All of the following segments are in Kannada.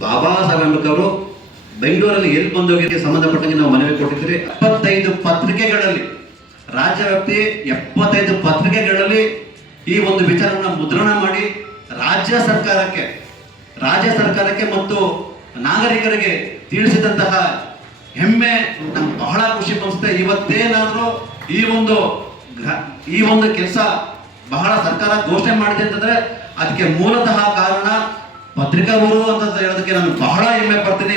ಬಾಬಾ ಸಾಹೇಬ್ ಅಂಬೇಡ್ಕರ್ ಅವರು ಬೆಂಗಳೂರಲ್ಲಿ ಎಲ್ಲಿ ಬಂದೋಗಿ ಸಂಬಂಧಪಟ್ಟಂಗೆ ನಾವು ಮನವಿ ಕೊಟ್ಟಿದ್ದೀರಿ ಎಪ್ಪತ್ತೈದು ಪತ್ರಿಕೆಗಳಲ್ಲಿ, ರಾಜ್ಯ ವ್ಯಾಪ್ತಿ ಎಪ್ಪತ್ತೈದು ಪತ್ರಿಕೆಗಳಲ್ಲಿ ಈ ಒಂದು ವಿಚಾರವನ್ನು ಮುದ್ರಣ ಮಾಡಿ ರಾಜ್ಯ ಸರ್ಕಾರಕ್ಕೆ ರಾಜ್ಯ ಸರ್ಕಾರಕ್ಕೆ ಮತ್ತು ನಾಗರಿಕರಿಗೆ ತಿಳಿಸಿದಂತಹ ಹೆಮ್ಮೆ ನಮ್ಗೆ ಬಹಳ ಖುಷಿ ಪಡಿಸುತ್ತೆ ಇವತ್ತೇನಾದರೂ ಈ ಒಂದು ಈ ಒಂದು ಕೆಲಸ ಬಹಳ ಸರ್ಕಾರ ಘೋಷಣೆ ಮಾಡಿದೆ ಅಂತಂದ್ರೆ ಅದಕ್ಕೆ ಮೂಲತಃ ಕಾರಣ ಪತ್ರಿಕಾವರು ಅಂತ ಹೇಳೋದಕ್ಕೆ ನಾನು ಬಹಳ ಹೆಮ್ಮೆ ಪಡ್ತೀನಿ.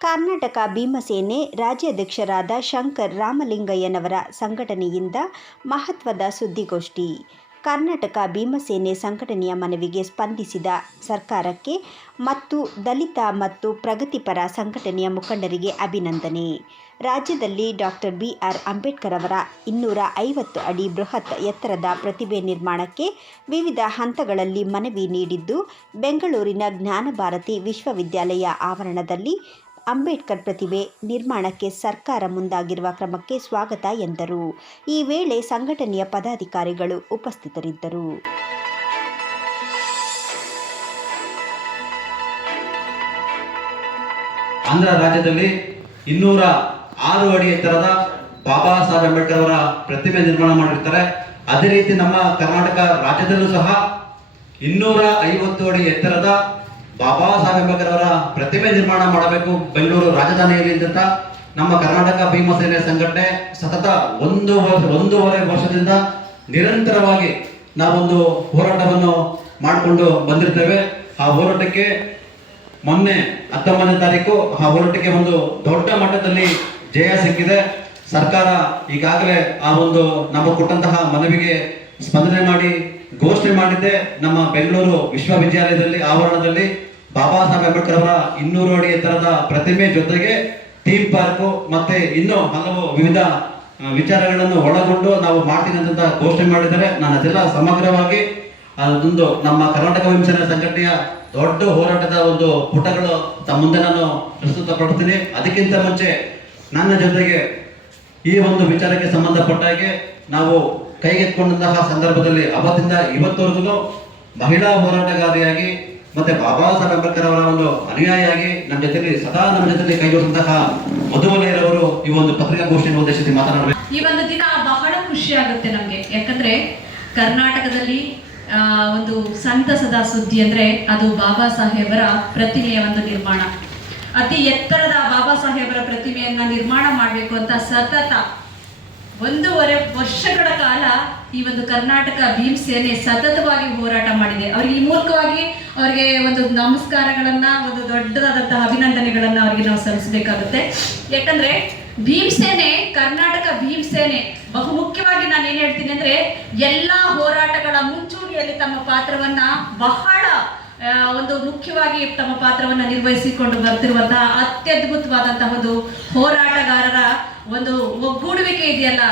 ಕರ್ನಾಟಕ ಭೀಮಸೇನೆ ರಾಜ್ಯಾಧ್ಯಕ್ಷರಾದ ಶಂಕರ್ ರಾಮಲಿಂಗಯ್ಯನವರ ಸಂಘಟನೆಯಿಂದ ಮಹತ್ವದ ಸುದ್ದಿಗೋಷ್ಠಿ. ಕರ್ನಾಟಕ ಭೀಮಸೇನೆ ಸಂಘಟನೆಯ ಮನವಿಗೆ ಸ್ಪಂದಿಸಿದ ಸರ್ಕಾರಕ್ಕೆ ಮತ್ತು ದಲಿತ ಮತ್ತು ಪ್ರಗತಿಪರ ಸಂಘಟನೆಯ ಮುಖಂಡರಿಗೆ ಅಭಿನಂದನೆ. ರಾಜ್ಯದಲ್ಲಿ ಡಾಕ್ಟರ್ ಬಿ ಆರ್ ಅಂಬೇಡ್ಕರ್ ಅವರ ಇನ್ನೂರ ಐವತ್ತು ಅಡಿ ಬೃಹತ್ ಎತ್ತರದ ಪ್ರತಿಭೆ ನಿರ್ಮಾಣಕ್ಕೆ ವಿವಿಧ ಹಂತಗಳಲ್ಲಿ ಮನವಿ ನೀಡಿದ್ದು, ಬೆಂಗಳೂರಿನ ಜ್ಞಾನಭಾರತಿ ವಿಶ್ವವಿದ್ಯಾಲಯ ಆವರಣದಲ್ಲಿ ಅಂಬೇಡ್ಕರ್ ಪ್ರತಿಭೆ ನಿರ್ಮಾಣಕ್ಕೆ ಸರ್ಕಾರ ಮುಂದಾಗಿರುವ ಕ್ರಮಕ್ಕೆ ಸ್ವಾಗತ ಎಂದರು. ಈ ವೇಳೆ ಸಂಘಟನೆಯ ಪದಾಧಿಕಾರಿಗಳು ಉಪಸ್ಥಿತರಿದ್ದರು. ಆಂಧ್ರ ರಾಜ್ಯದಲ್ಲಿ ಇನ್ನೂರ ಆರು ಅಡಿ ಎತ್ತರದ ಬಾಬಾ ಸಾಹೇಬ್ ಅಂಬೇಡ್ಕರ್ ಅವರ ಪ್ರತಿಮೆ ನಿರ್ಮಾಣ ಮಾಡಿರ್ತಾರೆ. ಅದೇ ರೀತಿ ನಮ್ಮ ಕರ್ನಾಟಕ ರಾಜ್ಯದಲ್ಲೂ ಸಹ ಇನ್ನೂರ ಐವತ್ತು ಅಡಿ ಎತ್ತರದ ಬಾಬಾ ಸಾಹೇಬ್ ಅಂಬೇಡ್ಕರ್ ಪ್ರತಿಮೆ ನಿರ್ಮಾಣ ಮಾಡಬೇಕು. ಬೆಂಗಳೂರು ರಾಜಧಾನಿಯಲ್ಲಿ ಅಂತ ನಮ್ಮ ಕರ್ನಾಟಕ ಭೀಮಸೇನೆ ಸಂಘಟನೆ ಸತತ ಒಂದು ವರ್ಷ, ಒಂದೂವರೆ ವರ್ಷದಿಂದ ನಿರಂತರವಾಗಿ ನಾವೊಂದು ಹೋರಾಟವನ್ನು ಮಾಡಿಕೊಂಡು ಬಂದಿರ್ತೇವೆ. ಆ ಹೋರಾಟಕ್ಕೆ ಮೊನ್ನೆ ಹತ್ತೊಂಬತ್ತನೇ ತಾರೀಕು ಆ ಹೋರಾಟಕ್ಕೆ ಒಂದು ದೊಡ್ಡ ಮಟ್ಟದಲ್ಲಿ ಜಯ ಸಿಕ್ಕಿದೆ. ಸರ್ಕಾರ ಈಗಾಗಲೇ ಆ ಒಂದು ನಮ್ಮ ಕೊಟ್ಟಂತಹ ಮನವಿಗೆ ಸ್ಪಂದನೆ ಮಾಡಿ ಘೋಷಣೆ ಮಾಡಿದ್ದೆ ನಮ್ಮ ಬೆಂಗಳೂರು ವಿಶ್ವವಿದ್ಯಾಲಯದಲ್ಲಿ ಆವರಣದಲ್ಲಿ ಬಾಬಾ ಸಾಹೇಬ್ ಅಂಬೇಡ್ಕರ್ ಅವರ ಇನ್ನೂರು ಅಡಿ ಎತ್ತರದ ಪ್ರತಿಮೆ ಜೊತೆಗೆ ಥೀಮ್ ಪಾರ್ಕ್ ಮತ್ತೆ ಇನ್ನೂ ಹಲವು ವಿವಿಧ ವಿಚಾರಗಳನ್ನು ಒಳಗೊಂಡು ನಾವು ಮಾಡ್ತೀನಿ ಅಂತ ಘೋಷಣೆ ಮಾಡಿದರೆ ನಾನು ಅದೆಲ್ಲ ಸಮಗ್ರವಾಗಿ ಅದೊಂದು ನಮ್ಮ ಕರ್ನಾಟಕ ವಿಮರ್ಶನ ಸಂಘಟನೆಯ ದೊಡ್ಡ ಹೋರಾಟದ ಒಂದು ಪುಟಗಳು ತಮ್ಮ ಮುಂದೆ ನಾನು ಪ್ರಸ್ತುತಪಡ್ತೀನಿ. ಅದಕ್ಕಿಂತ ಮುಂಚೆ ನನ್ನ ಜೊತೆಗೆ ಈ ಒಂದು ವಿಚಾರಕ್ಕೆ ಸಂಬಂಧಪಟ್ಟ ಹಾಗೆ ನಾವು ಕೈಗೆತ್ಕೊಂಡಂತಹ ಸಂದರ್ಭದಲ್ಲಿ ಅವತ್ತಿಂದ ಇವತ್ತವರೆಗೂ ಮಹಿಳಾ ಹೋರಾಟಗಾರಿಯಾಗಿ ಮತ್ತೆ ಬಾಬಾ ಸಾಹೇಬ್ ಅಂಬೇಡ್ಕರ್ ಅವರ ಒಂದು ಅನುಯಾಯಿಯಾಗಿ ನಮ್ಮ ಜೊತೆಲಿ ಸದಾ ನಮ್ಮ ಜೊತೆಲಿ ಕೈಗೊಂಡಂತಹ ಮಧುವಲೆಯರವರು ಈ ಒಂದು ಪತ್ರಿಕಾಗೋಷ್ಠಿಯನ್ನು ಉದ್ದೇಶಿಸಿ ಮಾತನಾಡಬೇಕು. ಈ ಒಂದು ದಿನ ಬಹಳ ಖುಷಿ ಆಗುತ್ತೆ ನಮಗೆ. ಯಾಕಂದ್ರೆ ಕರ್ನಾಟಕದಲ್ಲಿ ಒಂದು ಸಂತಸದ ಸುದ್ದಿ ಅಂದ್ರೆ ಅದು ಬಾಬಾ ಸಾಹೇಬರ ಪ್ರತಿಮೆಯ ಒಂದು ನಿರ್ಮಾಣ. ಅತಿ ಎತ್ತರದ ಬಾಬಾ ಸಾಹೇಬರ ಪ್ರತಿಮೆಯನ್ನ ನಿರ್ಮಾಣ ಮಾಡಬೇಕು ಅಂತ ಸತತ ಒಂದೂವರೆ ವರ್ಷಗಳ ಕಾಲ ಈ ಒಂದು ಕರ್ನಾಟಕ ಭೀಮ್ ಸೇನೆ ಸತತವಾಗಿ ಹೋರಾಟ ಮಾಡಿದೆ. ಅವ್ರಿಗೆ ಈ ಮೂಲಕವಾಗಿ ಅವರಿಗೆ ಒಂದು ನಮಸ್ಕಾರಗಳನ್ನ, ಒಂದು ದೊಡ್ಡದಾದಂತಹ ಅಭಿನಂದನೆಗಳನ್ನ ಅವರಿಗೆ ನಾವು ಸಲ್ಲಿಸಬೇಕಾಗುತ್ತೆ. ಯಾಕಂದ್ರೆ ಭೀಮಸೇನೆ, ಕರ್ನಾಟಕ ಭೀಮಸೇನೆ ಬಹುಮುಖ್ಯವಾಗಿ ನಾನು ಏನ್ ಹೇಳ್ತೀನಿ ಅಂದ್ರೆ ಎಲ್ಲಾ ಹೋರಾಟಗಳ ಮುಂಚೂಣಿಯಲ್ಲಿ ತಮ್ಮ ಪಾತ್ರವನ್ನ ಬಹಳ ಒಂದು ಮುಖ್ಯವಾಗಿ ತಮ್ಮ ಪಾತ್ರವನ್ನ ನಿರ್ವಹಿಸಿಕೊಂಡು ಬರ್ತಿರುವಂತಹ ಅತ್ಯದ್ಭುತವಾದಂತಹ ಒಂದು ಹೋರಾಟಗಾರರ ಒಂದು ಒಗ್ಗೂಡುವಿಕೆ ಇದೆಯಲ್ಲ,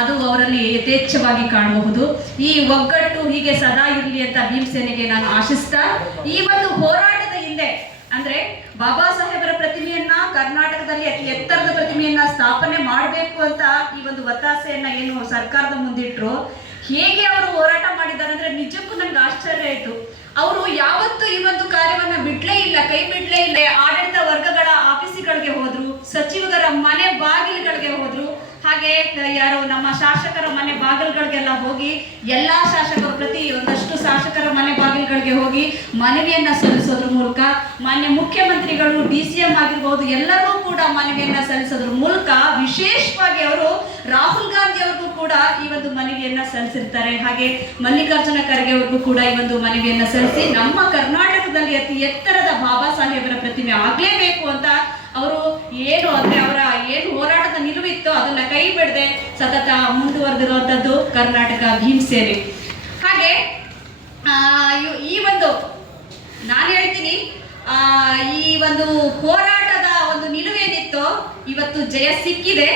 ಅದು ಅವರಲ್ಲಿ ಯಥೇಚ್ಛವಾಗಿ ಕಾಣಬಹುದು. ಈ ಒಗ್ಗಟ್ಟು ಹೀಗೆ ಸದಾ ಇರಲಿ ಅಂತ ಭೀಮಸೇನೆಗೆ ನಾನು ಆಶಿಸ್ತಾ, ಈ ಒಂದು ಹೋರಾಟದ ಹಿಂದೆ ಅಂದ್ರೆ ಬಾಬಾ ಸಾಹೇಬರ ಪ್ರತಿಮೆಯನ್ನ ಕರ್ನಾಟಕದಲ್ಲಿ ಅತಿ ಎತ್ತರದ ಪ್ರತಿಮೆಯನ್ನ ಸ್ಥಾಪನೆ ಮಾಡಬೇಕು ಅಂತ ಈ ಒಂದು ಒತ್ತಾಸೆಯನ್ನ ಏನು ಸರ್ಕಾರದ ಮುಂದಿಟ್ರು, ಹೇಗೆ ಅವರು ಹೋರಾಟ ಮಾಡಿದ್ದಾರೆ ಅಂದ್ರೆ ನಿಜಕ್ಕೂ ನನ್ಗೆ ಆಶ್ಚರ್ಯ ಆಯ್ತು. ಅವರು ಯಾವತ್ತೂ ಈ ಒಂದು ಕಾರ್ಯವನ್ನ ಬಿಡ್ಲೇ ಇಲ್ಲ, ಕೈ ಬಿಡ್ಲೇ ಇಲ್ಲ ಆಡಳಿತ ವರ್ಗಗಳ ಆಫೀಸುಗಳಿಗೆ ಹೋದ್ರು, ಸಚಿವರ ಮನೆ ಬಾಗಿಲುಗಳಿಗೆ ಹೋದ್ರು ಹಾಗೆ ಯಾರು ನಮ್ಮ ಶಾಸಕರ ಮನೆ ಬಾಗಿಲುಗಳಿಗೆಲ್ಲ ಹೋಗಿ, ಎಲ್ಲಾ ಶಾಸಕರು ಪ್ರತಿ ಒಂದಷ್ಟು ಶಾಸಕರ ಮನೆ ಬಾಗಿಲುಗಳಿಗೆ ಹೋಗಿ ಮನವಿಯನ್ನ ಸಲ್ಲಿಸೋದ್ರ ಮೂಲಕ, ಮಾನ್ಯ ಮುಖ್ಯಮಂತ್ರಿಗಳು, ಡಿ ಸಿ ಎಂ ಆಗಿರ್ಬೋದು, ಎಲ್ಲರೂ ಕೂಡ ಮನವಿಯನ್ನ ಸಲ್ಲಿಸೋದ್ರ ಮೂಲಕ ವಿಶೇಷವಾಗಿ ಅವರು ರಾಹುಲ್ ಗಾಂಧಿ ಅವ್ರಿಗೂ ಕೂಡ ಈ ಒಂದು ಮನವಿಯನ್ನ ಸಲ್ಲಿಸಿರ್ತಾರೆ. ಹಾಗೆ ಮಲ್ಲಿಕಾರ್ಜುನ ಖರ್ಗೆ ಅವ್ರಿಗೂ ಕೂಡ ಈ ಒಂದು ಮನವಿಯನ್ನ ಸಲ್ಲಿಸಿ ನಮ್ಮ ಕರ್ನಾಟಕದಲ್ಲಿ ಅತಿ ಎತ್ತರದ ಬಾಬಾ ಸಾಹೇಬರ ಪ್ರತಿಮೆ ಆಗ್ಲೇಬೇಕು ಅಂತ ಅವರು ಏನು ಅಂದ್ರೆ ಅವರ ಏನು ಹೋರಾಟದ ನಿಲುವಿತ್ತೋ ಅದನ್ನ ಕೈ ಬಿಡದೆ ಸತತ ಮುಂದುವರೆದಿರುವಂತದ್ದು ಕರ್ನಾಟಕ ಭೀಮಸೇನೆ. ಹಾಗೆ ಈ ಒಂದು ನಾನು ಹೇಳ್ತೀನಿ ಆ, ಈ ಒಂದು ಹೋರಾಟದ ಒಂದು ನಿಲುವೇನಿತ್ತು ಇವತ್ತು ಜಯ ಸಿಕ್ಕಿದೆ.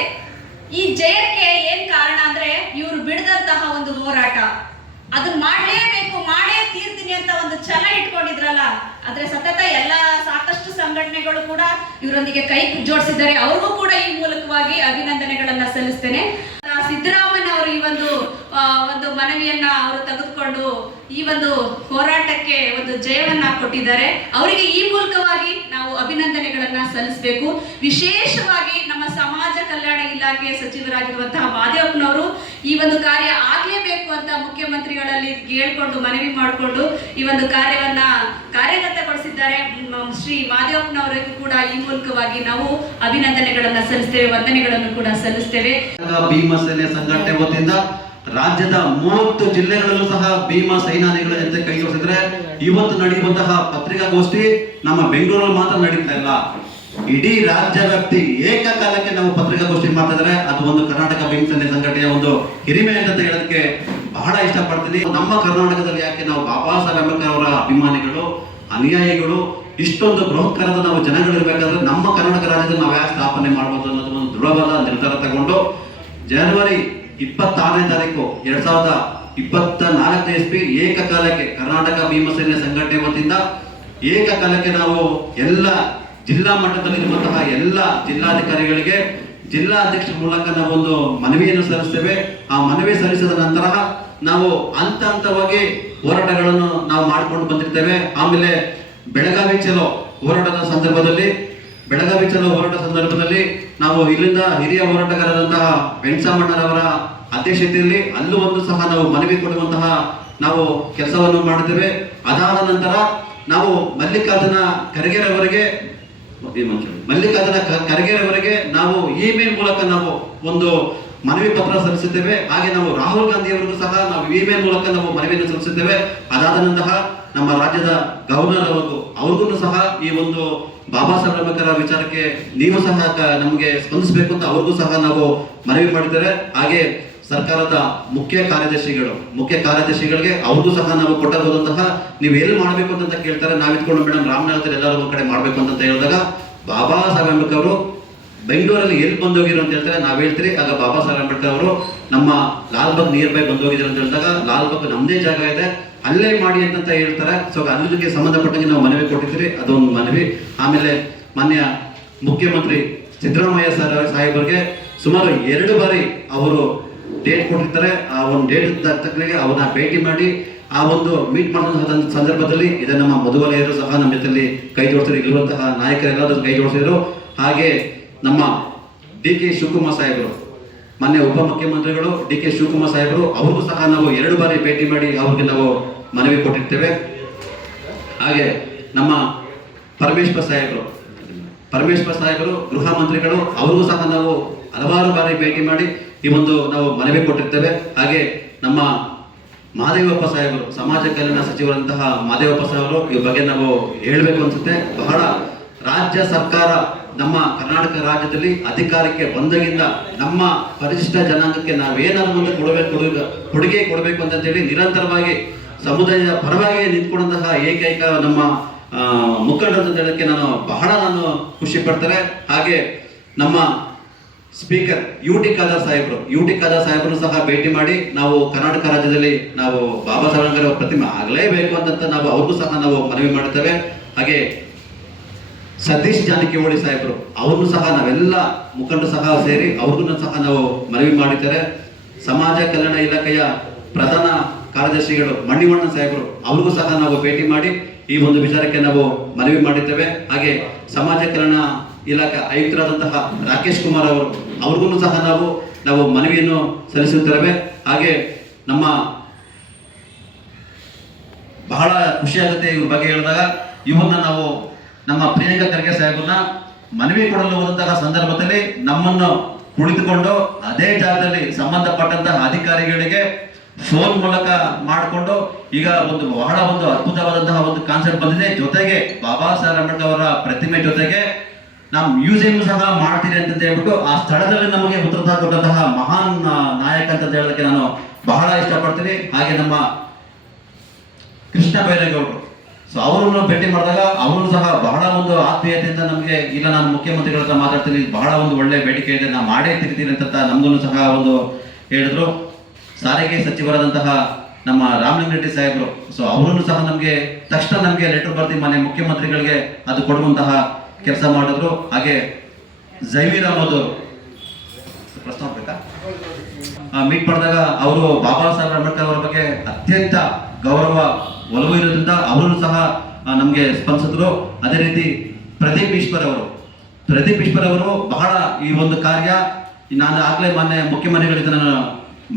ಈ ಜಯಕ್ಕೆ ಏನ್ ಕಾರಣ ಅಂದ್ರೆ ಇವರು ಬಿಡದಂತಹ ಒಂದು ಹೋರಾಟ. ಅದನ್ನ ಮಾಡಲೇಬೇಕು, ಮಾಡೇ ತೀರ್ತೀನಿ ಅಂತ ಒಂದು ಛಲ ಇಟ್ಕೊಂಡಿದ್ರಲ್ಲ, ಆದ್ರೆ ಸತತ ಎಲ್ಲ ಸಾಕಷ್ಟು ಸಂಘಟನೆಗಳು ಕೂಡ ಇವರೊಂದಿಗೆ ಕೈ ಜೋಡಿಸಿದ್ದಾರೆ. ಅವ್ರಿಗೂ ಕೂಡ ಈ ಮೂಲಕವಾಗಿ ಅಭಿನಂದನೆಗಳನ್ನ ಸಲ್ಲಿಸ್ತೇನೆ. ಸಿದ್ದರಾಮನ್ ಅವರು ಈ ಒಂದು ಒಂದು ಮನವಿಯನ್ನ ಅವರು ತೆಗೆದುಕೊಂಡು ಈ ಒಂದು ಹೋರಾಟಕ್ಕೆ ಒಂದು ಜಯವನ್ನ ಕೊಟ್ಟಿದ್ದಾರೆ. ಅವರಿಗೆ ಈ ಮೂಲಕವಾಗಿ ನಾವು ಅಭಿನಂದನೆಗಳನ್ನ ಸಲ್ಲಿಸಬೇಕು. ವಿಶೇಷವಾಗಿ ಸಮಾಜ ಕಲ್ಯಾಣ ಇಲಾಖೆ ಸಚಿವರಾಗಿರುವಂತಹ ಮಾದೇವಪ್ಪನವರು ಈ ಒಂದು ಕಾರ್ಯ ಆಗ್ಲೇಬೇಕು ಅಂತ ಮುಖ್ಯಮಂತ್ರಿಗಳಲ್ಲಿ ಕೇಳ್ಕೊಂಡು, ಮನವಿ ಮಾಡಿಕೊಂಡು ಈ ಒಂದು ಕಾರ್ಯವನ್ನ ಕಾರ್ಯಗತಗೊಳಿಸಿದ್ದಾರೆ. ಶ್ರೀ ಮಾದೇವಪ್ಪನವರಿಗೂ ಕೂಡ ಈ ಮೂಲಕವಾಗಿ ನಾವು ಅಭಿನಂದನೆಗಳನ್ನ ಸಲ್ಲಿಸ್ತೇವೆ, ವಂದನೆಗಳನ್ನು ಕೂಡ ಸಲ್ಲಿಸ್ತೇವೆ. ಭೀಮಸೇನೆ ಸಂಘಟನೆ ವತಿಯಿಂದ ರಾಜ್ಯದ ಮೂವತ್ತು ಜಿಲ್ಲೆಗಳಲ್ಲೂ ಸಹ ಭೀಮ ಸೈನಾನಿಗಳ ಜೊತೆ ಕೈಗೊಳಿಸಿದ್ರೆ ಇವತ್ತು ನಡೆಯುವಂತಹ ಪತ್ರಿಕಾಗೋಷ್ಠಿ ನಮ್ಮ ಬೆಂಗಳೂರಲ್ಲಿ ಮಾತ್ರ ನಡೀತಾ ಇಲ್ಲ. ಇಡೀ ರಾಜ್ಯ ವ್ಯಾಪ್ತಿ ಏಕಕಾಲಕ್ಕೆ ನಾವು ಪತ್ರಿಕಾಗೋಷ್ಠಿ ಮಾಡ್ತಾ ಇದ್ರೆ ಅದು ಒಂದು ಕರ್ನಾಟಕ ಭೀಮಸೇನೆ ಸಂಘಟನೆಯ ಒಂದು ಹಿರಿಮೆ ಅಂತ ಹೇಳೋದಕ್ಕೆ ಬಹಳ ಇಷ್ಟಪಡ್ತೀನಿ. ನಮ್ಮ ಕರ್ನಾಟಕದಲ್ಲಿ ಯಾಕೆ ನಾವು ಬಾಬಾ ಸಾಹೇಬ್ ಅಂಬೇಡ್ಕರ್ ಅವರ ಅಭಿಮಾನಿಗಳು, ಅನುಯಾಯಿಗಳು, ಇಷ್ಟೊಂದು ಬೃಹತ್ಕರದ ನಾವು ಜನಗಳಿರ್ಬೇಕಾದ್ರೆ ನಮ್ಮ ಕರ್ನಾಟಕ ರಾಜ್ಯದಲ್ಲಿ ನಾವು ಯಾಕೆ ಸ್ಥಾಪನೆ ಮಾಡಬಹುದು ಅನ್ನೋದು ಒಂದು ದೃಢವಾದ ನಿರ್ಧಾರ ತಗೊಂಡು ಜನವರಿ ಇಪ್ಪತ್ತಾರನೇ ತಾರೀಕು ಎರಡ್ ಸಾವಿರದ ಇಪ್ಪತ್ತ ನಾಲ್ಕನೇ ಇಸ್ಪಿ ಏಕಕಾಲಕ್ಕೆ ಕರ್ನಾಟಕ ಭೀಮಸೇನೆ ಸಂಘಟನೆ ವತಿಯಿಂದ ಏಕಕಾಲಕ್ಕೆ ನಾವು ಎಲ್ಲ ಜಿಲ್ಲಾ ಮಟ್ಟದಲ್ಲಿರುವಂತಹ ಎಲ್ಲ ಜಿಲ್ಲಾಧಿಕಾರಿಗಳಿಗೆ ಜಿಲ್ಲಾ ಅಧ್ಯಕ್ಷರ ಮೂಲಕ ನಾವು ಒಂದು ಮನವಿಯನ್ನು ಸಲ್ಲಿಸ್ತೇವೆ ಆ ಮನವಿ ಸಲ್ಲಿಸಿದ ನಂತರ ನಾವು ಹಂತ ಹಂತವಾಗಿ ಹೋರಾಟಗಳನ್ನು ನಾವು ಮಾಡಿಕೊಂಡು ಬಂದಿರ್ತೇವೆ ಆಮೇಲೆ ಬೆಳಗಾವಿ ಚಲೋ ಹೋರಾಟದ ಸಂದರ್ಭದಲ್ಲಿ, ಬೆಳಗಾವಿ ಚಲೋ ಹೋರಾಟ ಸಂದರ್ಭದಲ್ಲಿ ನಾವು ಇಲ್ಲಿಂದ ಹಿರಿಯ ಹೋರಾಟಗಾರರಂತಹ ವೆಂಕಸಾಮಣ್ಣರವರ ಅಧ್ಯಕ್ಷತೆಯಲ್ಲಿ ಅಲ್ಲೂ ಒಂದು ಸಹ ನಾವು ಮನವಿ ಕೊಡುವಂತಹ ನಾವು ಕೆಲಸವನ್ನು ಮಾಡಿದ್ದೇವೆ ಅದಾದ ನಂತರ ನಾವು ಮಲ್ಲಿಕಾರ್ಜುನ ಖರ್ಗೆರವರಿಗೆ. ಮಲ್ಲಿಕಾರ್ಜುನ ಖರ್ಗೆರವರಿಗೆ ನಾವು ಇಮೇಲ್ ಮೂಲಕ ನಾವು ಒಂದು ಮನವಿ ಪತ್ರ ಸಲ್ಲಿಸುತ್ತೇವೆ. ಹಾಗೆ ನಾವು ರಾಹುಲ್ ಗಾಂಧಿ ಅವರಿಗೂ ಸಹ ನಾವು ಇಮೇಲ್ ಮೂಲಕ ನಾವು ಮನವಿಯನ್ನು ಸಲ್ಲಿಸುತ್ತೇವೆ. ಅದಾದ ನಂತರ ನಮ್ಮ ರಾಜ್ಯದ ಗವರ್ನರ್ ಅವರು ಅವ್ರಿಗೂ ಸಹ ಈ ಒಂದು ಬಾಬಾ ಸಾಹೇಬ್ ಅಂಬೇಡ್ಕರ್ ವಿಚಾರಕ್ಕೆ ನೀವು ಸಹ ನಮಗೆ ಸ್ಪಂದಿಸಬೇಕು ಅಂತ ಅವ್ರಿಗೂ ಸಹ ನಾವು ಮನವಿ ಮಾಡಿದ್ದೇವೆ. ಹಾಗೆ ಸರ್ಕಾರದ ಮುಖ್ಯ ಕಾರ್ಯದರ್ಶಿಗಳು, ಮುಖ್ಯ ಕಾರ್ಯದರ್ಶಿಗಳಿಗೆ ಅವ್ರಿಗೂ ಸಹ ನಾವು ಕೊಟ್ಟಬಹುದಂತಹ ನೀವು ಎಲ್ಲಿ ಮಾಡಬೇಕು ಅಂತ ಕೇಳ್ತಾರೆ, ನಾವು ಇದ್ಕೊಂಡು ಮೇಡಮ್ ರಾಮನಗರದಲ್ಲಿ ಎಲ್ಲರೂ ಒಂದ್ ಕಡೆ ಮಾಡಬೇಕು ಅಂತ ಹೇಳಿದಾಗ ಬಾಬಾ ಸಾಹೇಬ್ ಅಂಬೇಡ್ಕರ್ ಅವರು ಬೆಂಗಳೂರಲ್ಲಿ ಎಲ್ಲಿ ಬಂದೋಗಿರು ಅಂತ ಹೇಳ್ತಾರೆ, ನಾವು ಹೇಳ್ತೀರಿ, ಆಗ ಬಾಬಾ ಸಾಹೇಬ್ ಅಂಬೇಡ್ಕರ್ ಅವರು ನಮ್ಮ ಲಾಲ್ಬಾಗ್ ನಿಯರ್ ಬೈ ಬಂದೋಗಿದ್ರು ಅಂತ ಹೇಳಿದಾಗ ಲಾಲ್ಬಾಗ್ ನಮ್ಮದೇ ಜಾಗ ಇದೆ, ಅಲ್ಲೇ ಮಾಡಿ ಅಂತ ಹೇಳ್ತಾರೆ. ಸೊ ಅಲ್ಲಿಗೆ ಸಂಬಂಧಪಟ್ಟಂಗೆ ನಾವು ಮನವಿ ಕೊಟ್ಟಿದ್ರಿ ಅದೊಂದು ಮನವಿ. ಆಮೇಲೆ ಮಾನ್ಯ ಮುಖ್ಯಮಂತ್ರಿ ಸಿದ್ದರಾಮಯ್ಯ ಸರ್ ಸಾಹೇಬರಿಗೆ ಸುಮಾರು ಎರಡು ಬಾರಿ ಅವರು ಡೇಟ್ ಕೊಟ್ಟಿರ್ತಾರೆ, ಆ ಒಂದು ಡೇಟ್ ತಕ್ಕನಾಗೆ ಅವನ್ನ ಭೇಟಿ ಮಾಡಿ, ಆ ಒಂದು ಮೀಟ್ ಮಾಡಿದಂತಹ ಸಂದರ್ಭದಲ್ಲಿ ಇದೇ ನಮ್ಮ ಮಧುವಲಯರು ಸಹ ನಮ್ಮ ಜೊತೆಯಲ್ಲಿ ಕೈ ಜೋಡಿಸಿದ್ರು ಇಲ್ಲಿರುವಂತಹ ನಾಯಕರೆಲ್ಲರೂ ಕೈ ಜೋಡಿಸಿದ್ರು. ಹಾಗೆ ನಮ್ಮ ಡಿ ಕೆ ಶಿವಕುಮಾರ್ ಸಾಹೇಬರು, ಮೊನ್ನೆ ಉಪಮುಖ್ಯಮಂತ್ರಿಗಳು ಡಿ ಕೆ ಶಿವಕುಮಾರ್ ಸಾಹೇಬರು, ಅವ್ರಿಗೂ ಸಹ ನಾವು ಎರಡು ಬಾರಿ ಭೇಟಿ ಮಾಡಿ ಅವ್ರಿಗೆ ನಾವು ಮನವಿ ಕೊಟ್ಟಿರ್ತೇವೆ. ಹಾಗೆ ನಮ್ಮ ಪರಮೇಶ್ವರ ಸಾಹೇಬರು ಪರಮೇಶ್ವರ ಸಾಹೇಬರು, ಗೃಹ ಮಂತ್ರಿಗಳು, ಅವ್ರಿಗೂ ಸಹ ನಾವು ಹಲವಾರು ಬಾರಿ ಭೇಟಿ ಮಾಡಿ ಈ ಒಂದು ನಾವು ಮನವಿ ಕೊಟ್ಟಿರ್ತೇವೆ. ಹಾಗೆ ನಮ್ಮ ಮಹಾದೇವಪ್ಪ ಸಾಹೇಬರು, ಸಮಾಜ ಕಲ್ಯಾಣ ಸಚಿವರಂತಹ ಮಹಾದೇವಪ್ಪ ಸಾಹೇಬರು ಈ ಬಗ್ಗೆ ನಾವು ಹೇಳಬೇಕು ಅನ್ಸುತ್ತೆ. ಬಹಳ ರಾಜ್ಯ ಸರ್ಕಾರ ನಮ್ಮ ಕರ್ನಾಟಕ ರಾಜ್ಯದಲ್ಲಿ ಅಧಿಕಾರಕ್ಕೆ ಬಂದಾಗಿಂದ ನಮ್ಮ ಪರಿಶಿಷ್ಟ ಜನಾಂಗಕ್ಕೆ ನಾವೇನಾದ್ರು ಒಂದು ಕೊಡಬೇಕು ಕೊಡುಗೆ ಕೊಡುಗೆ ಕೊಡಬೇಕು ಅಂತ ಹೇಳಿ ನಿರಂತರವಾಗಿ ಸಮುದಾಯದ ಪರವಾಗಿ ನಿಂತ್ಕೊಂಡಂತಹ ಏಕೈಕ ನಮ್ಮ ಮುಖಂಡರು ಹೇಳಕ್ಕೆ ನಾನು ಬಹಳ ನಾನು ಖುಷಿ ಪಡ್ತಾರೆ ಹಾಗೆ ನಮ್ಮ ಸ್ಪೀಕರ್ ಯು ಟಿ ಖಾದರ್ ಸಾಹೇಬರು. ಯು ಟಿ ಖಾದರ್ ಸಾಹೇಬರು ಸಹ ಭೇಟಿ ಮಾಡಿ ನಾವು ಕರ್ನಾಟಕ ರಾಜ್ಯದಲ್ಲಿ ನಾವು ಬಾಬಾ ಸಾಹೇಬ್ ಅವರ ಪ್ರತಿಮೆ ಆಗಲೇಬೇಕು ಅಂತ ನಾವು ಅವ್ರಿಗೂ ಸಹ ನಾವು ಮನವಿ ಮಾಡುತ್ತೇವೆ ಹಾಗೆ ಸತೀಶ್ ಜಾನಕಿಹೊಳಿ ಸಾಹೇಬರು, ಅವ್ರನ್ನು ಸಹ ನಾವೆಲ್ಲ ಮುಖಂಡರು ಸಹ ಸೇರಿ ಅವ್ರಿಗೂ ಸಹ ನಾವು ಮನವಿ ಮಾಡಿದ್ದಾರೆ ಸಮಾಜ ಕಲ್ಯಾಣ ಇಲಾಖೆಯ ಪ್ರಧಾನ ಕಾರ್ಯದರ್ಶಿಗಳು ಮಣ್ಣಿವಣ್ಣ ಸಾಹೇಬರು, ಅವ್ರಿಗೂ ಸಹ ನಾವು ಭೇಟಿ ಮಾಡಿ ಈ ಒಂದು ವಿಚಾರಕ್ಕೆ ನಾವು ಮನವಿ ಮಾಡಿದ್ದೇವೆ. ಹಾಗೆ ಸಮಾಜ ಕಲ್ಯಾಣ ಇಲಾಖೆ ಆಯುಕ್ತರಾದಂತಹ ರಾಕೇಶ್ ಕುಮಾರ್ ಅವರು, ಅವ್ರಿಗೂ ಸಹ ನಾವು ನಾವು ಮನವಿಯನ್ನು ಸಲ್ಲಿಸುತ್ತೇವೆ ಹಾಗೆ ನಮ್ಮ ಬಹಳ ಖುಷಿಯಾಗುತ್ತೆ ಇವ್ರ ಬಗ್ಗೆ ಹೇಳಿದಾಗ. ಇವನ್ನ ನಾವು ನಮ್ಮ ಪ್ರಿಯಾಂಕಾ ಖರ್ಗೆ ಸಾಹೇಬನ್ನ ಮನವಿ ಕೊಡಲು ಹೋದಂತಹ ಸಂದರ್ಭದಲ್ಲಿ ನಮ್ಮನ್ನು ಕುಳಿತುಕೊಂಡು ಅದೇ ಜಾಗದಲ್ಲಿ ಸಂಬಂಧಪಟ್ಟಂತಹ ಅಧಿಕಾರಿಗಳಿಗೆ ಫೋನ್ ಮೂಲಕ ಮಾಡಿಕೊಂಡು ಈಗ ಒಂದು ಬಹಳ ಒಂದು ಅದ್ಭುತವಾದಂತಹ ಒಂದು ಕಾನ್ಸೆಪ್ಟ್ ಬಂದಿದೆ. ಜೊತೆಗೆ ಬಾಬಾ ಸಾಹೇಬ್ ಅವರ ಪ್ರತಿಮೆ ಜೊತೆಗೆ ನಾವು ಮ್ಯೂಸಿಯಂ ಸಹ ಮಾಡ್ತೀರಿ ಅಂತ ಹೇಳ್ಬಿಟ್ಟು ಆ ಸ್ಥಳದಲ್ಲಿ ನಮಗೆ ಉತ್ತರ ಕೊಟ್ಟಂತಹ ಮಹಾನ್ ನಾಯಕ ಅಂತ ಹೇಳೋದಕ್ಕೆ ನಾನು ಬಹಳ ಇಷ್ಟಪಡ್ತೀನಿ. ಹಾಗೆ ನಮ್ಮ ಕೃಷ್ಣ ಬೈರೇಗೌಡರು. ಸೊ ಅವರನ್ನು ಭೇಟಿ ಮಾಡಿದಾಗ ಅವರು ಸಹ ಬಹಳ ಒಂದು ಆತ್ಮೀಯತೆಯಿಂದ ನಮಗೆ, ಇಲ್ಲ ನಾನು ಮುಖ್ಯಮಂತ್ರಿಗಳ ಹತ್ರ ಮಾತಾಡ್ತೀನಿ, ಬಹಳ ಒಂದು ಒಳ್ಳೆ ಬೇಡಿಕೆ ಇದೆ ನಾನು ಮಾಡೇ ತಿರ್ತೀನಿ ಅಂತ ನಮಗೂ ಸಹ ಒಂದು ಹೇಳಿದ್ರು. ಸಾರಿಗೆ ಸಚಿವರಾದಂತಹ ನಮ್ಮ ರಾಮಲಿಂಗರೆಡ್ಡಿ ಸಾಹೇಬರು. ಸೊ ಅವರನ್ನು ಸಹ ನಮಗೆ, ತಕ್ಷಣ ನಮಗೆ ಲೆಟರ್ ಬರ್ತೀವಿ ಮನೆ ಮುಖ್ಯಮಂತ್ರಿಗಳಿಗೆ ಅದು ಕೊಡುವಂತಹ ಕೆಲಸ ಮಾಡಿದ್ರು. ಹಾಗೆ ಜೈವೀರ್ ಅವರು ಪ್ರಶ್ನೆ ಮಾಡ್ಬೇಕಾ ಮೀಟ್ ಮಾಡಿದಾಗ ಅವರು ಬಾಬಾ ಸಾಹೇಬ್ ಅಂಬೇಡ್ಕರ್ ಅವರ ಬಗ್ಗೆ ಅತ್ಯಂತ ಗೌರವ, ಒಲವು ಇರೋದ್ರಿಂದ ಅವರು ಸಹ ನಮಗೆ ಸ್ಪಂದಿಸಿದ್ರು. ಅದೇ ರೀತಿ ಪ್ರದೀಪ್ ಈಶ್ವರ್ ಅವರು. ಪ್ರದೀಪ್ ಈಶ್ವರ್ ಅವರು ಬಹಳ ಈ ಒಂದು ಕಾರ್ಯ, ನಾನು ಆಗ್ಲೇ ಮೊನ್ನೆ ಮುಖ್ಯಮಂತ್ರಿಗಳ ಜೊತೆ ನಾನು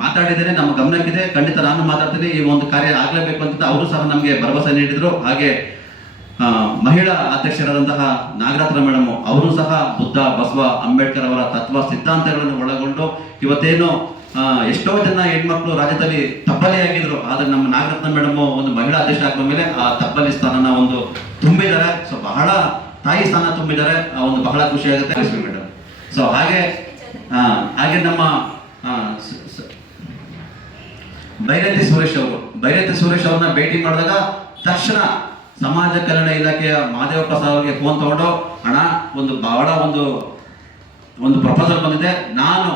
ಮಾತಾಡಿದ್ದೇನೆ, ನಮ್ಮ ಗಮನಕ್ಕಿದೆ. ಖಂಡಿತ ನಾನು ಮಾತಾಡ್ತೀನಿ. ಈ ಒಂದು ಕಾರ್ಯ ಆಗಲೇಬೇಕು ಅಂತ ಅವರು ಸಹ ನಮಗೆ ಭರವಸೆ ನೀಡಿದ್ರು. ಹಾಗೆ ಮಹಿಳಾ ಅಧ್ಯಕ್ಷರಾದಂತಹ ನಾಗರತ್ನ ಮೇಡಮ್ ಅವರು ಸಹ ಬುದ್ಧ ಬಸವ ಅಂಬೇಡ್ಕರ್ ಅವರ ತತ್ವ ಸಿದ್ಧಾಂತಗಳನ್ನು ಒಳಗೊಂಡು ಇವತ್ತೇನು ಎಷ್ಟೋ ಜನ ಹೆಣ್ಮಕ್ಳು ರಾಜ್ಯದಲ್ಲಿ ತಬ್ಬಲಿಯಾಗಿದ್ರು ಆದ್ರೆ ನಮ್ಮ ನಾಗರತ್ನ ಮೇಡಮ್ ಒಂದು ಮಹಿಳಾ ಅಧ್ಯಕ್ಷ ಆಗುವ ಮೇಲೆ ಆ ತಬ್ಬಲಿ ಸ್ಥಾನನ ಒಂದು ತುಂಬಿದ್ದಾರೆ. ಸೊ ಬಹಳ ತಾಯಿ ಸ್ಥಾನ ತುಂಬಿದ್ದಾರೆ. ಆ ಒಂದು ಬಹಳ ಖುಷಿ ಆಗುತ್ತೆ. ಮೇಡಮ್ ಸೊ ಹಾಗೆ ಹಾಗೆ ನಮ್ಮ ಬೈರತಿ ಸುರೇಶ್ ಅವರು ಬೈರತಿ ಸುರೇಶ್ ಅವ್ರನ್ನ ಭೇಟಿ ಮಾಡಿದಾಗ ತಕ್ಷಣ ಸಮಾಜ ಕಲ್ಯಾಣ ಇಲಾಖೆಯ ಮಾದೇವಪ್ಪ ಪ್ರಸಾದ್ ಅವರಿಗೆ ಫೋನ್ ತಗೊಂಡು ಹಣ ಒಂದು ಬಹಳ ಒಂದು ಒಂದು ಪ್ರಪೋಸಲ್ ಬಂದಿದೆ. ನಾನು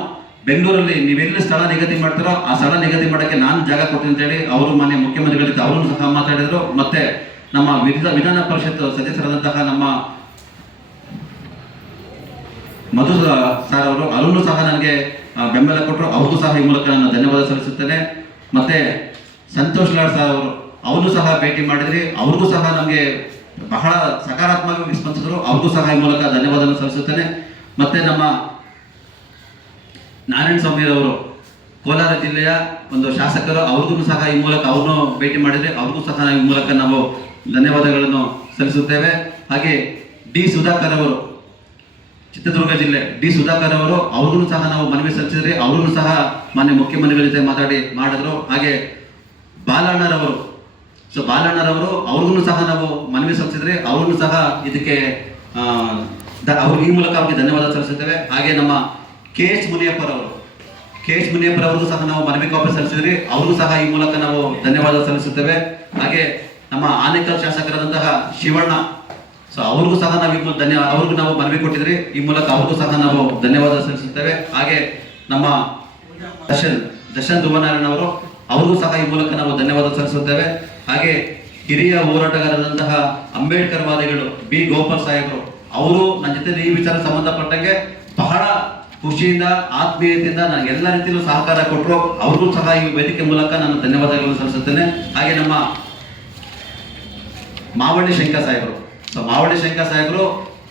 ಬೆಂಗಳೂರಲ್ಲಿ ನೀವೆಲ್ಲಿ ಸ್ಥಳ ನಿಗದಿ ಮಾಡ್ತಾರೋ ಆ ಸ್ಥಳ ನಿಗದಿ ಮಾಡೋಕ್ಕೆ ನಾನು ಜಾಗ ಕೊಡ್ತೀನಿ ಅಂತೇಳಿ ಅವರು ಮನೆ ಮುಖ್ಯಮಂತ್ರಿಗಳಿದ್ದ ಅವರು ಸಹ ಮಾತಾಡಿದರು. ಮತ್ತೆ ನಮ್ಮ ವಿಧ, ವಿಧಾನ ಪರಿಷತ್ ಸದಸ್ಯರಾದಂತಹ ನಮ್ಮ ಮಧು ಸರ್ ಅವರು ಅವರನ್ನು ಸಹ ನನಗೆ ಬೆಂಬಲ ಕೊಟ್ಟರು ಅವ್ರಿಗೂ ಸಹ ಈ ಮೂಲಕ ನಾನು ಧನ್ಯವಾದ ಸಲ್ಲಿಸುತ್ತೇನೆ. ಮತ್ತೆ ಸಂತೋಷ್ ಲಾಡ್ ಸರ್ ಅವರು ಅವರು ಸಹ ಭೇಟಿ ಮಾಡಿದ್ರಿ ಅವ್ರಿಗೂ ಸಹ ನಮಗೆ ಬಹಳ ಸಕಾರಾತ್ಮಕವಾಗಿ ಸ್ಪಂದಿಸಿದ್ರು ಅವ್ರಿಗೂ ಸಹ ಈ ಮೂಲಕ ಧನ್ಯವಾದ ಸಲ್ಲಿಸುತ್ತೇನೆ. ಮತ್ತೆ ನಮ್ಮ ನಾರಾಯಣ ಸ್ವಾಮಿ ಅವರು ಕೋಲಾರ ಜಿಲ್ಲೆಯ ಒಂದು ಶಾಸಕರು, ಅವ್ರಿಗೂ ಸಹ ಈ ಮೂಲಕ ಅವ್ರನ್ನು ಭೇಟಿ ಮಾಡಿದ್ರೆ ಅವ್ರಿಗೂ ಸಹ ಈ ಮೂಲಕ ನಾವು ಧನ್ಯವಾದಗಳನ್ನು ಸಲ್ಲಿಸುತ್ತೇವೆ. ಹಾಗೆ ಡಿ ಸುಧಾಕರ್ ಅವರು, ಚಿತ್ರದುರ್ಗ ಜಿಲ್ಲೆ ಡಿ ಸುಧಾಕರ್ ಅವರು, ಅವ್ರಿಗೂ ಸಹ ನಾವು ಮನವಿ ಸಲ್ಲಿಸಿದ್ರಿ ಅವ್ರಿಗೂ ಸಹ ಮಾನ್ಯ ಮುಖ್ಯಮಂತ್ರಿಗಳ ಜೊತೆ ಮಾತಾಡಿ ಮಾಡಿದ್ರು. ಹಾಗೆ ಬಾಲಣ್ಣರವರು ಸೊ ಬಾಲಣ್ಣರವರು ಅವ್ರಿಗೂ ಸಹ ನಾವು ಮನವಿ ಸಲ್ಲಿಸಿದ್ರೆ ಅವ್ರಿಗೂ ಸಹ ಇದಕ್ಕೆ ಅವ್ರು ಈ ಮೂಲಕ ಅವ್ರಿಗೆ ಧನ್ಯವಾದ ಸಲ್ಲಿಸುತ್ತೇವೆ. ಹಾಗೆ ನಮ್ಮ ಕೆ ಎಚ್ ಮುನಿಯಪ್ಪರವರು, ಕೆ ಎಚ್ ಮುನಿಯಪ್ಪರವ್ರಿಗೂ ಸಹ ನಾವು ಮನವಿ ಕಾಪಿ ಸಲ್ಲಿಸಿದ್ರಿ. ಅವ್ರಿಗೂ ಸಹ ಈ ಮೂಲಕ ನಾವು ಧನ್ಯವಾದ ಸಲ್ಲಿಸುತ್ತೇವೆ. ಹಾಗೆ ನಮ್ಮ ಆನೇಕಲ್ ಶಾಸಕರಾದಂತಹ ಶಿವಣ್ಣ, ಸೊ ಅವ್ರಿಗೂ ಸಹ ನಾವು ಈ ಧನ್ಯ, ಅವ್ರಿಗೂ ನಾವು ಮನವಿ ಕೊಟ್ಟಿದ್ರಿ. ಈ ಮೂಲಕ ಅವ್ರಿಗೂ ಸಹ ನಾವು ಧನ್ಯವಾದ ಸಲ್ಲಿಸುತ್ತೇವೆ. ಹಾಗೆ ನಮ್ಮ ದರ್ಶನ್ ದರ್ಶನ್ ಧುವನಾರಾಯಣ ಅವರು ಅವ್ರಿಗೂ ಸಹ ಈ ಮೂಲಕ ನಾವು ಧನ್ಯವಾದ ಸಲ್ಲಿಸುತ್ತೇವೆ. ಹಾಗೆ ಹಿರಿಯ ಹೋರಾಟಗಾರರಾದಂತಹ ಅಂಬೇಡ್ಕರ್ ವಾದಿಗಳು ಬಿ. ಗೋಪಾಲ್ ಸಾಹೇಬರು, ಅವರು ನನ್ನ ಜೊತೆ ಈ ವಿಚಾರ ಸಂಬಂಧಪಟ್ಟಂಗೆ ಬಹಳ ಖುಷಿಯಿಂದ, ಆತ್ಮೀಯತೆಯಿಂದ ನನಗೆ ಎಲ್ಲ ರೀತಿಯಲ್ಲೂ ಸಹಕಾರ ಕೊಟ್ಟರು ಅವರು ಸಹ ಈ ವೇದಿಕೆ ಮೂಲಕ ನಾನು ಧನ್ಯವಾದಗಳನ್ನು ಸಲ್ಲಿಸುತ್ತೇನೆ. ಹಾಗೆ ನಮ್ಮ ಮಾವಳ್ಳಿ ಶಂಕರ್ ಸಾಹೇಬರು. ಸೊ ಮಾವಳ್ಳಿ ಶಂಕರ್ ಸಾಹೇಬರು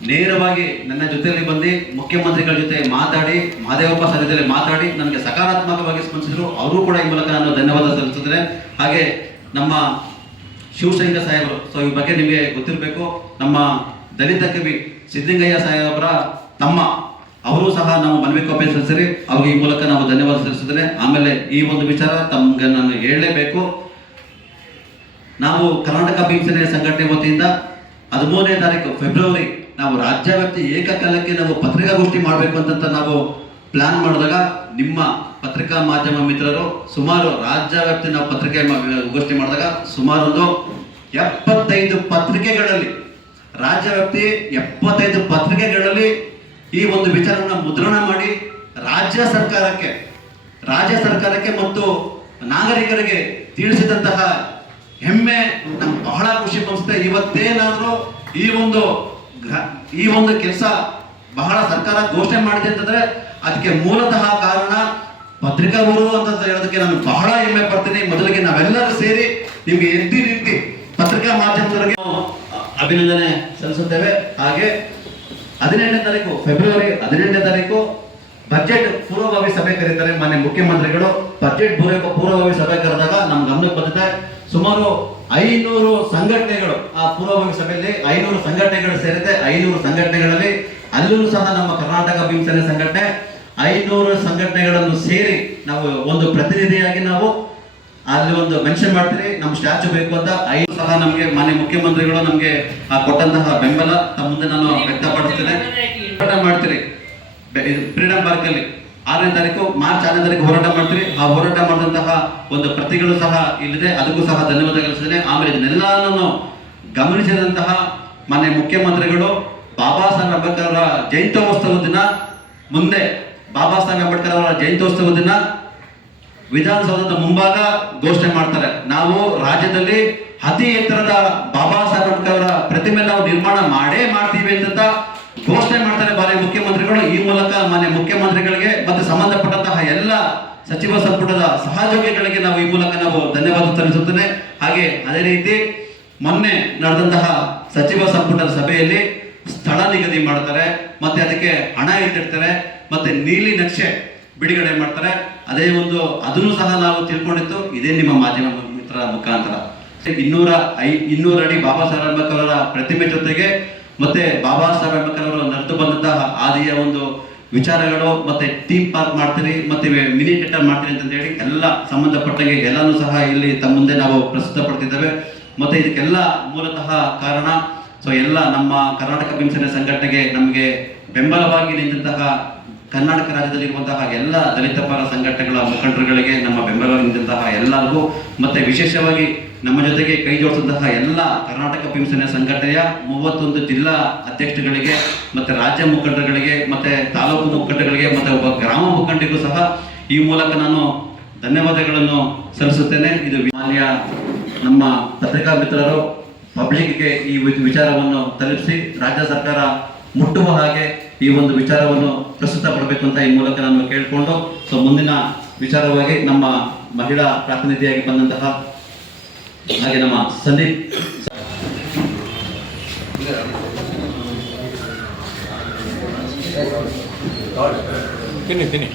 ನೇರವಾಗಿ ನನ್ನ ಜೊತೆಯಲ್ಲಿ ಬಂದು ಮುಖ್ಯಮಂತ್ರಿಗಳ ಜೊತೆ ಮಾತಾಡಿ, ಮಹದೇವಪ್ಪ ಜೊತೆ ಮಾತಾಡಿ, ನನಗೆ ಸಕಾರಾತ್ಮಕವಾಗಿ ಸ್ಪಂದಿಸಿದ್ರು. ಅವರು ಕೂಡ ಈ ಮೂಲಕ ನಾನು ಧನ್ಯವಾದ ಸಲ್ಲಿಸುತ್ತೇನೆ. ಹಾಗೆ ನಮ್ಮ ಶಿವಶಂಕರ್ ಸಾಹೇಬರು. ಸೊ ಈ ಬಗ್ಗೆ ನಿಮಗೆ ಗೊತ್ತಿರಬೇಕು. ನಮ್ಮ ದಲಿತ ಕವಿ ಸಿದ್ದಲಿಂಗಯ್ಯ ಸಾಹೇಬರ ತಮ್ಮ, ಅವರು ಸಹ ನಮ್ಮ ಮನವಿ ಕಾಪಿ ಸಲ್ಲಿಸಿರಿ. ಅವ್ರಿಗೆ ಈ ಮೂಲಕ ನಾವು ಧನ್ಯವಾದ ಸಲ್ಲಿಸಿದ್ರೆ ಆಮೇಲೆ ಈ ಒಂದು ವಿಚಾರ ತಮ್ಗೆ ನಾನು ಹೇಳಲೇಬೇಕು. ನಾವು ಕರ್ನಾಟಕ ಭೀಮಸೇನೆ ಸಂಘಟನೆ ವತಿಯಿಂದ ಹದಿಮೂರನೇ ತಾರೀಕು ಫೆಬ್ರವರಿ ನಾವು ರಾಜ್ಯವ್ಯಾಪ್ತಿ ಏಕಕಾಲಕ್ಕೆ ನಾವು ಪತ್ರಿಕಾಗೋಷ್ಠಿ ಮಾಡಬೇಕು ಅಂತ ನಾವು ಪ್ಲಾನ್ ಮಾಡಿದಾಗ ನಿಮ್ಮ ಪತ್ರಿಕಾ ಮಾಧ್ಯಮ ಮಿತ್ರರು ಸುಮಾರು ರಾಜ್ಯವ್ಯಾಪ್ತಿ ನಾವು ಪತ್ರಿಕೆ ಗೋಷ್ಠಿ ಮಾಡಿದಾಗ ಸುಮಾರು ಒಂದು ಎಪ್ಪತ್ತೈದು ಪತ್ರಿಕೆಗಳಲ್ಲಿ, ರಾಜ್ಯವ್ಯಾಪ್ತಿ ಎಪ್ಪತ್ತೈದು ಪತ್ರಿಕೆಗಳಲ್ಲಿ ಈ ಒಂದು ವಿಚಾರವನ್ನು ಮುದ್ರಣ ಮಾಡಿ ರಾಜ್ಯ ಸರ್ಕಾರಕ್ಕೆ ರಾಜ್ಯ ಸರ್ಕಾರಕ್ಕೆ ಮತ್ತು ನಾಗರಿಕರಿಗೆ ತಿಳಿಸಿದಂತಹ ಹೆಮ್ಮೆ ನಮ್ಗೆ ಬಹಳ ಖುಷಿ ಸಂಸ್ಥೆ. ಇವತ್ತೇನಾದರೂ ಈ ಒಂದು ಈ ಒಂದು ಕೆಲಸ ಬಹಳ ಸರ್ಕಾರ ಘೋಷಣೆ ಮಾಡಿದೆ ಅಂತಂದ್ರೆ ಅದಕ್ಕೆ ಮೂಲತಃ ಕಾರಣ ಪತ್ರಿಕಾಗೋರು ಅಂತ ಹೇಳೋದಕ್ಕೆ ನಾನು ಬಹಳ ಹೆಮ್ಮೆ ಪಡ್ತೀನಿ. ಮೊದಲಿಗೆ ನಾವೆಲ್ಲರೂ ಸೇರಿ ನಿಮ್ಗೆ ಎದ್ದಿ ನಿಂತಿ ಪತ್ರಿಕಾ ಮಾಧ್ಯಮದವರಿಗೆ ಅಭಿನಂದನೆ ಸಲ್ಲಿಸುತ್ತೇವೆ. ಹಾಗೆ ಹದಿನೆಂಟನೇ ತಾರೀಕು, ಫೆಬ್ರವರಿ ಹದಿನೆಂಟನೇ ತಾರೀಕು ಬಜೆಟ್ ಪೂರ್ವಭಾವಿ ಸಭೆ ಕರೀತಾರೆ ಮಾನ್ಯ ಮುಖ್ಯಮಂತ್ರಿಗಳು. ಬಜೆಟ್ ಪೂರ್ವ, ಪೂರ್ವಭಾವಿ ಸಭೆ ಕರೆದಾಗ ನಮ್ಮ ಗಮನಕ್ಕೆ ಬಂದಿದೆ. ಸುಮಾರು ಐನೂರು ಸಂಘಟನೆಗಳು ಆ ಪೂರ್ವಭಾವಿ ಸಭೆಯಲ್ಲಿ ಐನೂರು ಸಂಘಟನೆಗಳು ಸೇರಿದೆ. ಐನೂರು ಸಂಘಟನೆಗಳಲ್ಲಿ ಅಲ್ಲೂ ಸಹ ನಮ್ಮ ಕರ್ನಾಟಕ ಭೀಮಸೇನೆ ಸಂಘಟನೆ ಐನೂರು ಸಂಘಟನೆಗಳನ್ನು ಸೇರಿ ನಾವು ಒಂದು ಪ್ರತಿನಿಧಿಯಾಗಿ ನಾವು ಅಲ್ಲಿ ಒಂದು ಮೆನ್ಷನ್ ಮಾಡ್ತೀರಿ ನಮ್ಮ ಸ್ಟ್ಯಾಚು ಬೇಕು ಅಂತ ಐದು ಸಹ ನಮಗೆ ಮಾನ್ಯ ಮುಖ್ಯಮಂತ್ರಿಗಳು ನಮಗೆ ಕೊಟ್ಟಂತಹ ಬೆಂಬಲ ತಮ್ಮ ಮುಂದೆ ನಾನು ವ್ಯಕ್ತಪಡಿಸ್ತೇನೆ. ಹೋರಾಟ ಮಾಡ್ತೀರಿ. ಫ್ರೀಡಂ ಪಾರ್ಕ್ ಅಲ್ಲಿ ಆರನೇ ತಾರೀಕು ಮಾರ್ಚ್ ಆರನೇ ತಾರೀಕು ಹೋರಾಟ ಮಾಡ್ತೀರಿ. ಆ ಹೋರಾಟ ಮಾಡಿದಂತಹ ಒಂದು ಪ್ರತಿಗಳು ಸಹ ಇಲ್ಲಿದೆ. ಅದಕ್ಕೂ ಸಹ ಧನ್ಯವಾದ ಕಳಿಸಿದ್ದೇನೆ ಆಮೇಲೆ ಇದನ್ನೆಲ್ಲನೂ ಗಮನಿಸಿದಂತಹ ಮಾನ್ಯ ಮುಖ್ಯಮಂತ್ರಿಗಳು ಬಾಬಾ ಸಾಹೇಬ್ ಅಂಬೇಡ್ಕರ್ ಅವರ ಜಯಂತ್ಯೋತ್ಸವ ದಿನ ಮುಂದೆ ಬಾಬಾ ಸಾಹೇಬ್ ಅಂಬೇಡ್ಕರ್ ಅವರ ಜಯಂತ್ಯೋತ್ಸವ ದಿನ ವಿಧಾನಸೌಧದ ಮುಂಭಾಗ ಘೋಷಣೆ ಮಾಡ್ತಾರೆ. ನಾವು ರಾಜ್ಯದಲ್ಲಿ ಅತಿ ಎತ್ತರದ ಬಾಬಾ ಸಾಹೇಬ್ ಅಂಬೇಡ್ಕರ್ ಅವರ ಪ್ರತಿಮೆ ನಾವು ನಿರ್ಮಾಣ ಮಾಡೇ ಮಾಡ್ತೀವಿ ಅಂತ ಘೋಷಣೆ ಮಾಡ್ತಾರೆ ಮಾನ್ಯ ಮುಖ್ಯಮಂತ್ರಿಗಳು. ಈ ಮೂಲಕ ಮಾನ್ಯ ಮುಖ್ಯಮಂತ್ರಿಗಳಿಗೆ ಮತ್ತು ಸಂಬಂಧಪಟ್ಟಂತಹ ಎಲ್ಲ ಸಚಿವ ಸಂಪುಟದ ಸಹಯೋಗಿಗಳಿಗೆ ನಾವು ಈ ಮೂಲಕ ನಾವು ಧನ್ಯವಾದ ಸಲ್ಲಿಸುತ್ತೇನೆ. ಹಾಗೆ ಅದೇ ರೀತಿ ಮೊನ್ನೆ ನಡೆದಂತಹ ಸಚಿವ ಸಂಪುಟದ ಸಭೆಯಲ್ಲಿ ಸ್ಥಳ ನಿಗದಿ ಮಾಡ್ತಾರೆ. ಮತ್ತೆ ಅದಕ್ಕೆ ಹಣ ಎತ್ತಿಡ್ತಾರೆ ಮತ್ತೆ ನೀಲಿ ನಕ್ಷೆ ಬಿಡುಗಡೆ ಮಾಡ್ತಾರೆ. ಅದೇ ಒಂದು ಅದನ್ನು ಸಹ ನಾವು ತಿಳ್ಕೊಂಡಿತ್ತು ಇದೇ ನಿಮ್ಮ ಮಾಧ್ಯಮ ಮಿತ್ರ ಮುಖಾಂತರ. ಇನ್ನೂರ ಐ, ಇನ್ನೂರ ಅಡಿ ಬಾಬಾ ಸಾಹೇಬ್ ಅಂಬೇಡ್ಕರ್ ಪ್ರತಿಮೆ ಜೊತೆಗೆ ಮತ್ತೆ ಬಾಬಾ ಸಾಹೇಬ್ ಅಂಬೇಡ್ಕರ್ ಅವರು ನಡೆದು ಬಂದಂತಹ ಆದಿಯ ಒಂದು ವಿಚಾರಗಳು, ಮತ್ತೆ ಥೀಮ್ ಪಾರ್ಕ್ ಮಾಡ್ತೀರಿ, ಮತ್ತೆ ಮಿನಿ ಥಿಯೇಟರ್ ಮಾಡ್ತೀರಿ ಅಂತ ಹೇಳಿ ಎಲ್ಲ ಸಂಬಂಧಪಟ್ಟಂಗೆ ಎಲ್ಲಾನು ಸಹ ಇಲ್ಲಿ ತಮ್ಮ ಮುಂದೆ ನಾವು ಪ್ರಸ್ತುತಪಡ್ತಿದ್ದೇವೆ ಮತ್ತೆ ಇದಕ್ಕೆಲ್ಲ ಮೂಲತಃ ಕಾರಣ, ಸೊ ಎಲ್ಲ ನಮ್ಮ ಕರ್ನಾಟಕ ಭೀಮಸೇನೆ ಸಂಘಟನೆಗೆ ನಮಗೆ ಬೆಂಬಲವಾಗಿ ನಿಂತಹ ಕರ್ನಾಟಕ ರಾಜ್ಯದಲ್ಲಿರುವಂತಹ ಎಲ್ಲ ದಲಿತ ಪರ ಸಂಘಟನೆಗಳ ಮುಖಂಡರುಗಳಿಗೆ ನಮ್ಮ ಬೆಂಬಲ ನಿಂತಹ ಎಲ್ಲರಿಗೂ, ಮತ್ತೆ ವಿಶೇಷವಾಗಿ ನಮ್ಮ ಜೊತೆಗೆ ಕೈ ಜೋಡಿಸಿದಂತಹ ಎಲ್ಲ ಕರ್ನಾಟಕ ಭೀಮಸೇನೆ ಸಂಘಟನೆಯ ಮೂವತ್ತೊಂದು ಜಿಲ್ಲಾ ಅಧ್ಯಕ್ಷಗಳಿಗೆ ಮತ್ತೆ ರಾಜ್ಯ ಮುಖಂಡರುಗಳಿಗೆ, ಮತ್ತೆ ತಾಲೂಕು ಮುಖಂಡರುಗಳಿಗೆ, ಮತ್ತೆ ಒಬ್ಬ ಗ್ರಾಮ ಮುಖಂಡರಿಗೂ ಸಹ ಈ ಮೂಲಕ ನಾನು ಧನ್ಯವಾದಗಳನ್ನು ಸಲ್ಲಿಸುತ್ತೇನೆ. ಇದು ಮಾನ್ಯ ನಮ್ಮ ಪತ್ರಿಕಾ ಮಿತ್ರರು ಪಬ್ಲಿಕ್ಗೆ ಈ ವಿಚಾರವನ್ನು ತಲುಪಿಸಿ, ರಾಜ್ಯ ಸರ್ಕಾರ ಮುಟ್ಟುವ ಹಾಗೆ ಈ ಒಂದು ವಿಚಾರವನ್ನು ಪ್ರಸ್ತುತಪಡಬೇಕು ಅಂತ ಈ ಮೂಲಕ ನಾನು ಕೇಳಿಕೊಂಡು ಸೊ ಮುಂದಿನ ವಿಚಾರವಾಗಿ ನಮ್ಮ ಮಹಿಳಾ ಪ್ರಾತಿನಿಧಿಯಾಗಿ ಬಂದಂತಹ ಹಾಗೆ ನಮ್ಮ ಸಂದೀಪ್ ತಿನ್ನಿ ತಿನ್ನಿ.